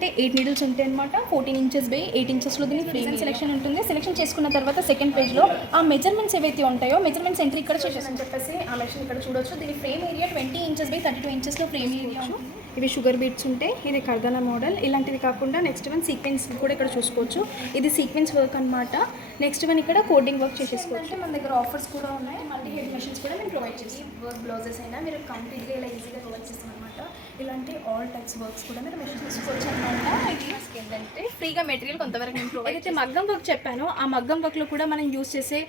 ఏంటంటే 8 నీడిల్స్ ఉంటాయి అనమాట. 14 ఇంచెస్ బై 8 ఇంచెస్లో దీని డిజైన్ సెలెక్షన్ ఉంటుంది. సెలెక్షన్ చేసుకున్న తర్వాత సెకండ్ పేజ్లో ఆ మెజర్మెంట్స్ ఏవైతే ఉంటాయో మెజర్మెంట్స్ ఎంట్రీ ఇక్కడ చేసేసని చెప్పేసి ఆ మెషిన్ ఇక్కడ చూడొచ్చు. దీని ఫ్రేమ్ ఏరియా 20 ఇంచెస్ బై 32 ఇంచెస్లో ఫ్రేమ్ ఏరియా. ఇవి షుగర్ బీట్స్ ఉంటాయి. ఇది కర్దానా మోడల్. ఇలాంటివి కాకుండా నెక్స్ట్ వన్ సీక్వెన్స్ కూడా ఇక్కడ చూసుకోవచ్చు. ఇది సీక్వెన్స్ వర్క్ అనమాట. నెక్స్ట్ వన్ ఇక్కడ కోడింగ్ వర్క్ చేసేసుకోవచ్చు. మన దగ్గర ఆఫర్స్ కూడా ఉన్నాయి. మల్టీ హెడ్ మెషిన్స్ కూడా మేము ప్రొవైడ్ చేస్తాం. వర్క్ బ్లౌజెస్ అయినా మీరు కంప్లీట్గా ఇలా ఈజీగా ప్రొవైడ్ చేస్తాం అనమాట. ఇలాంటి ఆల్ టైప్స్ వర్క్స్ కూడా మీరు మెషిన్ తీసుకోవచ్చు అనమాట. ఇది ఏంటంటే ఫ్రీగా మెటీరియల్ కొంతవరకు నేను ప్రొవైడ్. అయితే మగ్గం వర్క్ చెప్పాను, ఆ మగ్గం వర్క్లో కూడా మనం యూస్ చేసే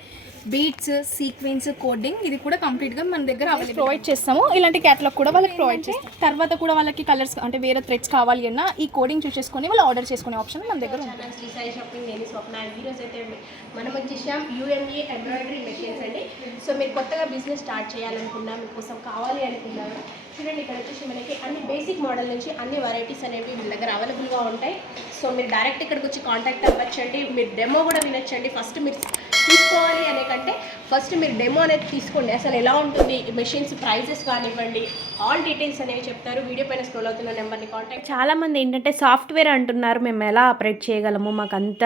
బీట్స్, సీక్వెన్స్, కోడింగ్ ఇది కూడా కంప్లీట్గా మన దగ్గర ప్రొవైడ్ చేస్తాము. ఇలాంటి క్యాటలాగ్ కూడా వాళ్ళకి ప్రొవైడ్ చేస్తాం. తర్వాత కూడా వాళ్ళకి కలర్స్ అంటే వేరే థ్రెడ్స్ కావాలి అన్నా ఈ కోడింగ్ చూసేసుకొని వాళ్ళు ఆర్డర్ చేసుకునే ఆప్షన్ మన దగ్గర ఉంటుంది. శ్రీ సాయి షాపింగ్, నేను స్వప్న. ఈరోజు అయితే మనం వచ్చేసాం యూఎంఏ ఎంబ్రాయిడరీ మెషిన్స్ అండి. సో మీరు కొత్తగా బిజినెస్ స్టార్ట్ చేయాలనుకున్నా, మీకోసం కావాలి అనుకున్నా చూడండి, ఇక్కడ వచ్చేసి మనకి అన్ని బేసిక్ మోడల్ నుంచి అన్ని వెరైటీస్ అనేవి వీళ్ళ దగ్గర అవైలబుల్గా ఉంటాయి. సో మీరు డైరెక్ట్ ఇక్కడికి వచ్చి కాంటాక్ట్ అవ్వచ్చండి. మీరు డెమో కూడా వినొచ్చండి. ఫస్ట్ మీరు తీసుకోవాలి అనే కంటే ఫస్ట్ మీరు డెమో అనేది తీసుకోండి. అసలు ఎలా ఉంటుంది మెషిన్స్, ప్రైజెస్ కానివ్వండి, ఆల్ డీటెయిల్స్ అనేవి చెప్తారు. వీడియో పైన స్క్రోల్ అవుతున్న నెంబర్ని కాంటాక్ట్. చాలామంది ఏంటంటే సాఫ్ట్వేర్ అంటున్నారు, మేము ఎలా ఆపరేట్ చేయగలము, మాకు అంత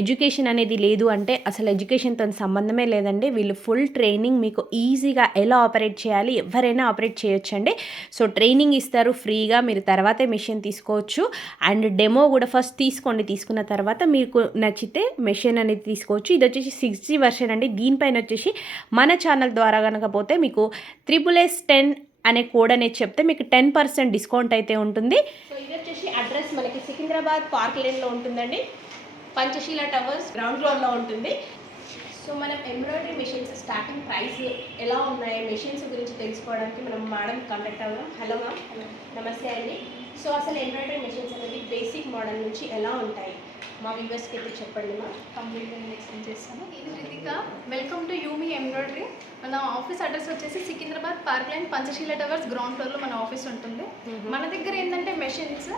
ఎడ్యుకేషన్ అనేది లేదు అంటే అసలు ఎడ్యుకేషన్తో సంబంధమే లేదండి. వీళ్ళు ఫుల్ ట్రైనింగ్ మీకు ఈజీగా ఎలా ఆపరేట్ చేయాలి ఎవరైనా ఆపరేట్ చేయొచ్చండి. సో ట్రైనింగ్ ఇస్తారు ఫ్రీగా, మీరు తర్వాతే మెషిన్ తీసుకోవచ్చు. అండ్ డెమో కూడా ఫస్ట్ తీసుకోండి. తీసుకున్న తర్వాత మీకు నచ్చితే మెషిన్ అనేది తీసుకోవచ్చు. ఇది వచ్చేసి 6G వర్షన్ అండి. దీనిపైన వచ్చేసి మన ఛానల్ ద్వారా కనుక పోతే మీకు SSS10 అనే కోడ్ అనేది చెప్తే మీకు 10% డిస్కౌంట్ అయితే ఉంటుంది. సో ఇది వచ్చేసి అడ్రస్ మనకి సికింద్రాబాద్ పార్క్ లేన్లో ఉంటుందండి. పంచశీల టవర్స్ గ్రౌండ్ ఫ్లోర్లో ఉంటుంది. సో మనం ఎంబ్రాయిడరీ మెషిన్స్ స్టార్టింగ్ ప్రైస్ ఎలా ఉన్నాయి, మెషిన్స్ గురించి తెలుసుకోవడానికి మనం మేడం కాంటాక్ట్ అవ్వడం. హలో మ్యామ్, నమస్తే అండి. సో అసలు ఎంబ్రాయిడరీ మెషిన్స్ అనేది బేసిక్ మోడల్ నుంచి ఎలా ఉంటాయి మా వ్యూవర్స్కి అయితే చెప్పండి మ్యామ్. కంప్లీట్గా నేను ఎక్స్ప్లెయిన్ చేస్తాను. ఇది Ritika. Welcome to Yumi embroidery. మన ఆఫీస్ అడ్రస్ వచ్చేసి Secunderabad park lane Panchsheel towers ground ఫ్లోర్లో మన ఆఫీస్ ఉంటుంది. మన దగ్గర ఏంటంటే మెషిన్స్,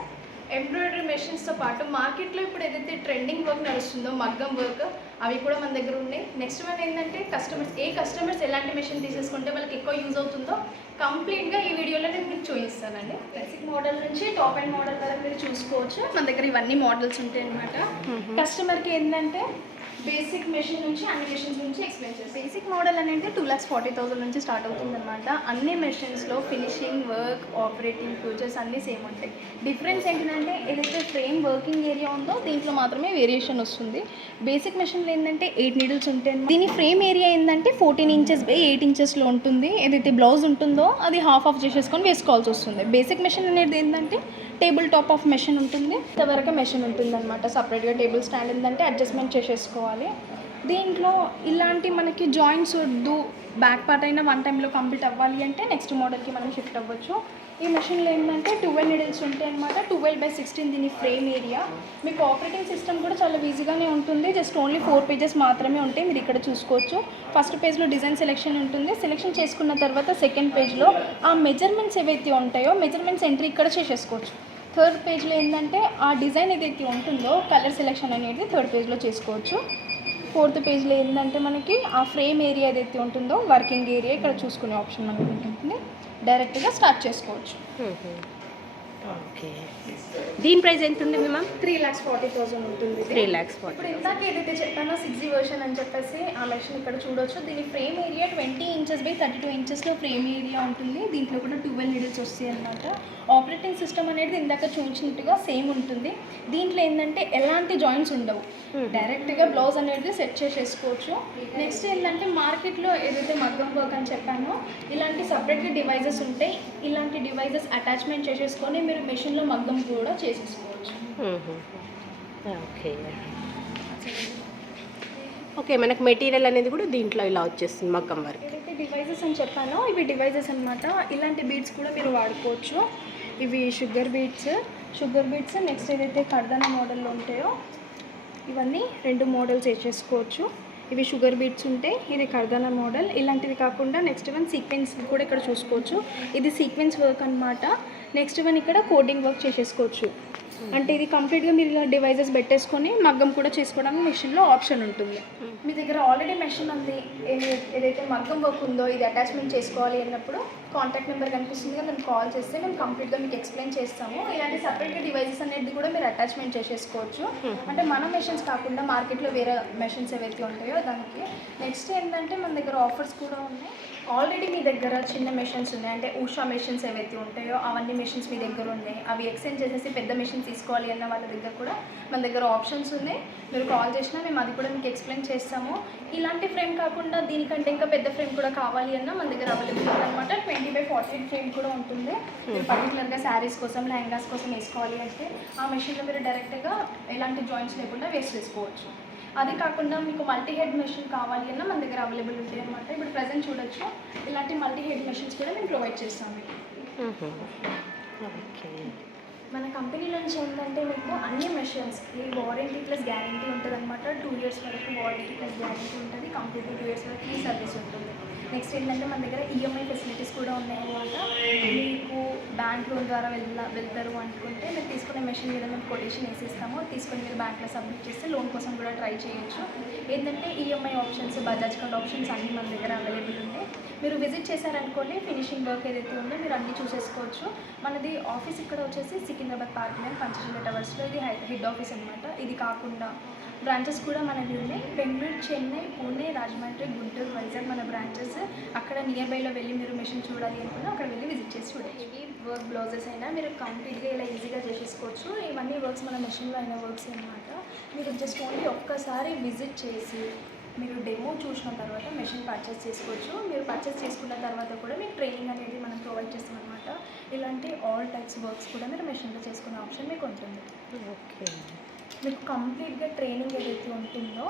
ఎంబ్రాయిడరీ మెషిన్స్తో పాటు మార్కెట్లో ఇప్పుడు ఏదైతే ట్రెండింగ్ వర్క్ నడుస్తుందో మగ్గం వర్క్, అవి కూడా మన దగ్గర ఉన్నాయి. నెక్స్ట్ వన్ ఏంటంటే కస్టమర్స్ ఎలాంటి మెషిన్ తీసేసుకుంటే వాళ్ళకి ఎక్కువ యూజ్ అవుతుందో కంప్లీట్గా ఈ వీడియోలో నేను మీకు చూపిస్తానండి. బేసిక్ మోడల్ నుంచి టాప్ అండ్ మోడల్ వరకు మీరు చూసుకోవచ్చు. మన దగ్గర ఇవన్నీ మోడల్స్ ఉంటాయి అనమాట. కస్టమర్కి ఏంటంటే బేసిక్ మెషిన్ నుంచి అన్ని మెషిన్స్ నుంచి ఎక్స్ప్లెయిన్ చేస్తాను. బేసిక్ మోడల్ అనేది 2,40,000 నుంచి స్టార్ట్ అవుతుంది అనమాట. అన్ని మెషిన్స్లో ఫినిషింగ్, వర్క్, ఆపరేటింగ్ ఫీచర్స్ అన్నీ సేమ్ ఉంటాయి. డిఫరెన్స్ ఏంటంటే ఏదైతే ఫ్రేమ్ వర్కింగ్ ఏరియా ఉందో దీంట్లో మాత్రమే వేరియేషన్ వస్తుంది. బేసిక్ మెషిన్లో ఏంటంటే 8 నీడిల్స్ ఉంటాయి. దీని ఫ్రేమ్ ఏరియా ఏంటంటే 14 ఇంచెస్ బై 8 ఇంచెస్లో ఉంటుంది. ఏదైతే బ్లౌజ్ ఉంటుందో అది హాఫ్ చేసేసుకొని వేసుకోవాల్సి వస్తుంది. బేసిక్ మెషిన్ అనేది ఏంటంటే టేబుల్ టాప్ ఆఫ్ మెషిన్ ఉంటుంది. ఇంతవరకు మెషిన్ ఉంటుంది అనమాట. సపరేట్గా టేబుల్ స్టాండ్ ఏంటంటే అడ్జస్ట్మెంట్ చేసేసుకోవాలి. దీంట్లో ఇలాంటి మనకి జాయింట్స్ వద్దు, బ్యాక్ పార్ట్ అయినా వన్ టైంలో కంప్లీట్ అవ్వాలి అంటే నెక్స్ట్ మోడల్కి మనం షిఫ్ట్ అవ్వచ్చు. ఈ మెషిన్లో ఏంటంటే 12 నీడిల్స్ ఉంటాయి అనమాట. 12/16 దీని ఫ్రేమ్ ఏరియా. మీకు ఆపరేటింగ్ సిస్టమ్ కూడా చాలా ఈజీగానే ఉంటుంది. జస్ట్ ఓన్లీ 4 పేజెస్ మాత్రమే ఉంటాయి. మీరు ఇక్కడ చూసుకోవచ్చు. ఫస్ట్ పేజ్లో డిజైన్ సెలెక్షన్ ఉంటుంది. సెలెక్షన్ చేసుకున్న తర్వాత సెకండ్ పేజ్లో ఆ మెజర్మెంట్స్ ఏవైతే ఉంటాయో మెజర్మెంట్స్ ఎంట్రీ ఇక్కడ చేసేసుకోవచ్చు. థర్డ్ పేజ్లో ఏంటంటే ఆ డిజైన్ ఏదైతే ఉంటుందో కలర్ సెలెక్షన్ అనేది థర్డ్ పేజ్లో చేసుకోవచ్చు. ఫోర్త్ పేజ్లో ఏంటంటే మనకి ఆ ఫ్రేమ్ ఏరియా ఏదైతే ఉంటుందో వర్కింగ్ ఏరియా ఇక్కడ చూసుకునే ఆప్షన్ మనకి ఉంటుంది. డైరెక్ట్గా స్టార్ట్ చేసుకోవచ్చు. ఓకే, దీని ప్రైస్ ఎంత ఉంటుంది మ్యామ్? 3,40,000 ఉంటుంది. 3,40,000. ఇప్పుడు ఇందాక ఏదైతే చెప్పానో 6G వర్షన్ అని చెప్పేసి ఆ మెషిన్ ఇక్కడ చూడొచ్చు. దీని ఫ్రేమ్ ఏరియా 20 ఇంచెస్ బై 32 ఇంచెస్లో ఫ్రేమ్ ఏరియా ఉంటుంది. దీంట్లో కూడా 12 నీడిల్స్ వస్తాయి అనమాట. ఆపరేటింగ్ సిస్టమ్ అనేది ఇందాక చూసినట్టుగా సేమ్ ఉంటుంది. దీంట్లో ఏంటంటే ఎలాంటి జాయింట్స్ ఉండవు. డైరెక్ట్గా బ్లౌజ్ అనేది సెట్ చేసేసుకోవచ్చు. నెక్స్ట్ ఏంటంటే మార్కెట్లో ఏదైతే మగ్గం వర్క్ అని చెప్పానో ఇలాంటి సపరేట్గా డివైజెస్ ఉంటాయి. ఇలాంటి డివైజెస్ అటాచ్మెంట్ చేసేసుకొని మీరు మెషిన్లో మగ్గం కూడా చేసేసుకోవచ్చు. ఓకే ఓకే, మనకు మెటీరియల్ అనేది కూడా దీంట్లో ఇలా వచ్చేస్తుంది మగ్గం వర్క్. ఏదైతే డివైజెస్ అని చెప్పానో ఇవి డివైజెస్ అనమాట. ఇలాంటి బీడ్స్ కూడా మీరు వాడుకోవచ్చు. ఇవి షుగర్ బీడ్స్. నెక్స్ట్ ఏదైతే కర్దానా మోడల్లో ఉంటాయో ఇవన్నీ 2 మోడల్స్ వేసేసుకోవచ్చు. ఇవి షుగర్ బీడ్స్ ఉంటాయి. ఇది కర్దానా మోడల్. ఇలాంటివి కాకుండా నెక్స్ట్ వన్ సీక్వెన్స్ కూడా ఇక్కడ చూసుకోవచ్చు. ఇది సీక్వెన్స్ వర్క్ అనమాట. నెక్స్ట్ వన్ ఇక్కడ కోడింగ్ వర్క్ చేసేసుకోవచ్చు. అంటే ఇది కంప్లీట్గా మీరు ఇలా డివైజెస్ పెట్టేసుకొని మగ్గం కూడా చేసుకోవడానికి మెషిన్లో ఆప్షన్ ఉంటుంది. మీ దగ్గర ఆల్రెడీ మెషిన్ ఉంది, ఏదైతే మగ్గం వర్క్ ఉందో ఇది అటాచ్మెంట్ చేసుకోవాలి అన్నప్పుడు కాంటాక్ట్ నెంబర్ కనిపిస్తుంది కదా, మేము కాల్ చేస్తే మేము కంప్లీట్గా మీకు ఎక్స్ప్లెయిన్ చేస్తాము. ఇలాంటి సపరేట్గా డివైజెస్ అనేది కూడా మీరు అటాచ్మెంట్ చేసేసుకోవచ్చు. అంటే మన మెషిన్స్ కాకుండా మార్కెట్లో వేరే మెషిన్స్ ఏవైతే ఉంటాయో దానికి. నెక్స్ట్ ఏంటంటే మన దగ్గర ఆఫర్స్ కూడా ఉన్నాయి. ఆల్రెడీ మీ దగ్గర చిన్న మెషిన్స్ ఉన్నాయి, అంటే ఉషా మెషిన్స్ ఏవైతే ఉంటాయో అవన్నీ మెషిన్స్ మీ దగ్గర ఉన్నాయి. అవి ఎక్స్చేంజ్ చేసేసి పెద్ద మెషిన్ తీసుకోవాలి అన్న వాళ్ళ దగ్గర కూడా మన దగ్గర ఆప్షన్స్ ఉన్నాయి. మీరు కాల్ చేసినా మేము అది కూడా మీకు ఎక్స్ప్లెయిన్ చేస్తాము. ఇలాంటి ఫ్రేమ్ కాకుండా దీనికంటే ఇంకా పెద్ద ఫ్రేమ్ కూడా కావాలి అన్నా మన దగ్గర అవైలబుల్ ఉందన్నమాట. 20x48 ఫ్రేమ్ కూడా ఉంటుంది. మీరు పర్టికులర్గా శారీస్ కోసం, లెహంగాస్ కోసం వేసుకోవాలి అంటే ఆ మెషిన్లో మీరు డైరెక్ట్గా ఎలాంటి జాయింట్స్ లేకుండా వేస్ట్ చేసుకోవచ్చు. అది కాకుండా మీకు మల్టీ హెడ్ మెషిన్ కావాలి అన్నా మన దగ్గర అవైలబుల్ ఉంటాయి అనమాట. ఇప్పుడు ప్రజెంట్ చూడొచ్చు, ఇలాంటి మల్టీ హెడ్ మెషిన్స్ కూడా మేము ప్రొవైడ్ చేస్తాము. మన కంపెనీ నుంచి ఏంటంటే మీకు అన్ని మెషిన్స్కి వారంటీ ప్లస్ గ్యారంటీ ఉంటుంది అనమాట. 2 years వరకు వారంటీ ప్లస్ గ్యారంటీ ఉంటుంది. కంప్లీట్లీ 2 years వరకు ఫ్రీ సర్వీస్ ఉంటుంది. నెక్స్ట్ ఏంటంటే మన దగ్గర ఈఎంఐ ఫెసిలిటీస్ కూడా ఉన్నాయన్నమాట. మీకు బ్యాంక్ లోన్ ద్వారా వెళ్తారు అనుకుంటే మీరు తీసుకునే మెషిన్ మీద మేము కొటేషన్ వేసిస్తాము. తీసుకొని మీరు బ్యాంక్లో సబ్మిట్ చేస్తే లోన్ కోసం కూడా ట్రై చేయొచ్చు. ఏంటంటే EMI options, Bajaj card options అన్నీ మన దగ్గర అవైలబుల్ ఉన్నాయి. మీరు విజిట్ చేశారనుకోండి, ఫినిషింగ్ వర్క్ ఏదైతే ఉందో మీరు అన్నీ చూసేసుకోవచ్చు. మనది ఆఫీస్ ఇక్కడ వచ్చేసి సికింద్రాబాద్ పార్క్ లైన్ పంచశీల టవర్స్లో, ఇది హెడ్ ఆఫీస్ అనమాట. ఇది కాకుండా బ్రాంచెస్ కూడా మనకి ఉన్నాయి. బెంగళూరు, చెన్నై, పూణే, రాజమండ్రి, గుంటూరు, వైజాగ్ మన బ్రాంచెస్. అక్కడ నియర్ బైలో వెళ్ళి మీరు మెషిన్ చూడాలి అనుకున్నా అక్కడ వెళ్ళి విజిట్ చేసి చూడండి. ఇవి వర్క్ బ్లౌజెస్ అయినా మీరు కంప్లీట్గా ఇలా ఈజీగా చేసేసుకోవచ్చు. ఇవన్నీ వర్క్స్ మన మెషిన్లో అయిన వర్క్స్ అనమాట. మీరు జస్ట్ ఓన్లీ ఒక్కసారి విజిట్ చేసి మీరు డెమో చూసిన తర్వాత మెషిన్ పర్చేస్ చేసుకోవచ్చు. మీరు పర్చేస్ చేసుకున్న తర్వాత కూడా మీకు ట్రైనింగ్ అనేది మనం ప్రొవైడ్ చేస్తాం అనమాట. ఇలాంటి ఆల్ టైప్స్ వర్క్స్ కూడా మీరు మెషిన్లో చేసుకునే ఆప్షన్ మీకు ఉంటుంది. ఓకే, మీకు కంప్లీట్గా ట్రైనింగ్ ఏదైతే ఉంటుందో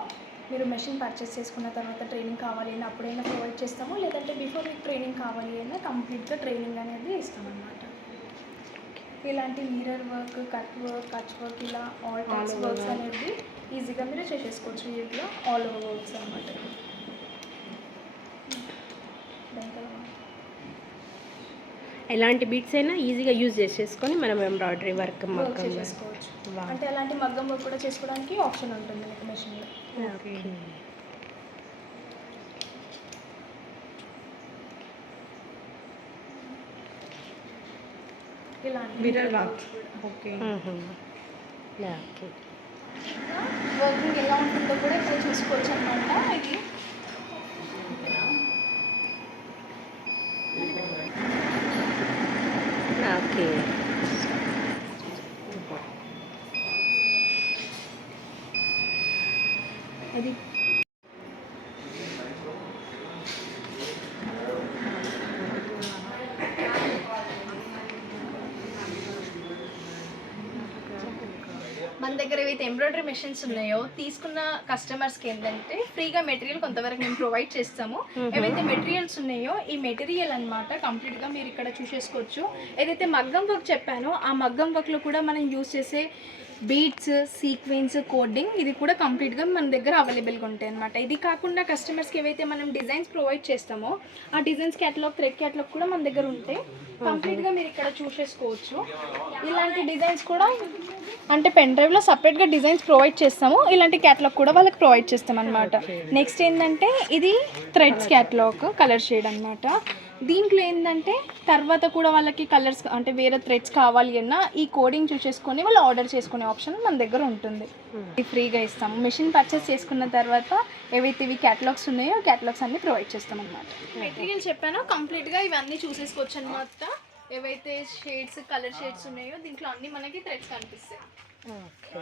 మీరు మెషిన్ పర్చేస్ చేసుకున్న తర్వాత ట్రైనింగ్ కావాలి అని అప్పుడైనా ప్రొవైడ్ చేస్తాము. లేదంటే బిఫోర్ మీకు ట్రైనింగ్ కావాలి అయినా కంప్లీట్గా ట్రైనింగ్ అనేది ఇస్తామన్నమాట. ఇలాంటి mirror work, cut work, Kutch work, ఇలా ఆల్ టైప్స్ వర్క్స్ అనేది ఈజీగా మీరు చేసేసుకోవచ్చు. ఇట్లా ఆల్ ఓవర్ వర్క్స్ అనమాట. ఎలాంటి బీట్స్ అయినా ఈజీగా యూజ్ చేసేసుకొని మనం ఎంబ్రాయిడరీ వర్క్ వర్క్ చేసుకోవచ్చు. అంటే అలాంటి మగ్గం వర్క్ కూడా చేసుకోవడానికి ఆప్షన్ ఉంటుంది మీకు మెషిన్లో. ఓకే, ఇలాంటి మిర్రర్ వర్క్. ఓకే, వర్కింగ్ ఎలా ఉంటుందో కూడా ఇప్పుడు చూసుకోవచ్చు అనమాట. ఇది ఓకే, అది మన దగ్గర ఏవైతే ఎంబ్రాయిడరీ మెషిన్స్ ఉన్నాయో తీసుకున్న కస్టమర్స్కి ఏంటంటే ఫ్రీగా మెటీరియల్ కొంతవరకు మేము ప్రొవైడ్ చేస్తాము. ఏవైతే మెటీరియల్స్ ఉన్నాయో ఈ మెటీరియల్ అనమాట కంప్లీట్గా మీరు ఇక్కడ చూసేసుకోవచ్చు. ఏదైతే మగ్గం వర్క్ చెప్పానో ఆ మగ్గం వర్క్లో కూడా మనం యూస్ చేసే బీడ్స్, సీక్వెన్స్, కోడింగ్ ఇది కూడా కంప్లీట్గా మన దగ్గర అవైలబుల్గా ఉంటాయి అనమాట. ఇది కాకుండా కస్టమర్స్కి ఏవైతే మనం డిజైన్స్ ప్రొవైడ్ చేస్తామో ఆ డిజైన్స్ క్యాటలాగ్, థ్రెడ్ క్యాటలాగ్ కూడా మన దగ్గర ఉంటాయి. కంప్లీట్గా మీరు ఇక్కడ చూసేసుకోవచ్చు. ఇలాంటి డిజైన్స్ కూడా అంటే పెన్ డ్రైవ్లో సపరేట్గా డిజైన్స్ ప్రొవైడ్ చేస్తాము. ఇలాంటి క్యాటలాగ్ కూడా వాళ్ళకి ప్రొవైడ్ చేస్తాం అనమాట. నెక్స్ట్ ఏంటంటే ఇది థ్రెడ్స్ క్యాటలాగ్, కలర్ షేడ్ అనమాట. దీంట్లో ఏంటంటే తర్వాత కూడా వాళ్ళకి కలర్స్ అంటే వేరే థ్రెడ్స్ కావాలి అన్నా ఈ కోడింగ్ చూసేసుకొని వాళ్ళు ఆర్డర్ చేసుకునే ఆప్షన్ మన దగ్గర ఉంటుంది. ఇది ఫ్రీగా ఇస్తాము. మెషిన్ పర్చేస్ చేసుకున్న తర్వాత ఏవైతే ఇవి క్యాటలాగ్స్ ఉన్నాయో క్యాటలాగ్స్ అన్ని ప్రొవైడ్ చేస్తాం అనమాట. మెటీరియల్ చెప్పానో కంప్లీట్గా ఇవన్నీ చూసేసుకోవచ్చు అనమాట. ఏవైతే షేడ్స్, కలర్ షేడ్స్ ఉన్నాయో దీంట్లో అన్ని మనకి థ్రెడ్స్ కనిపిస్తాయి. ఓకే.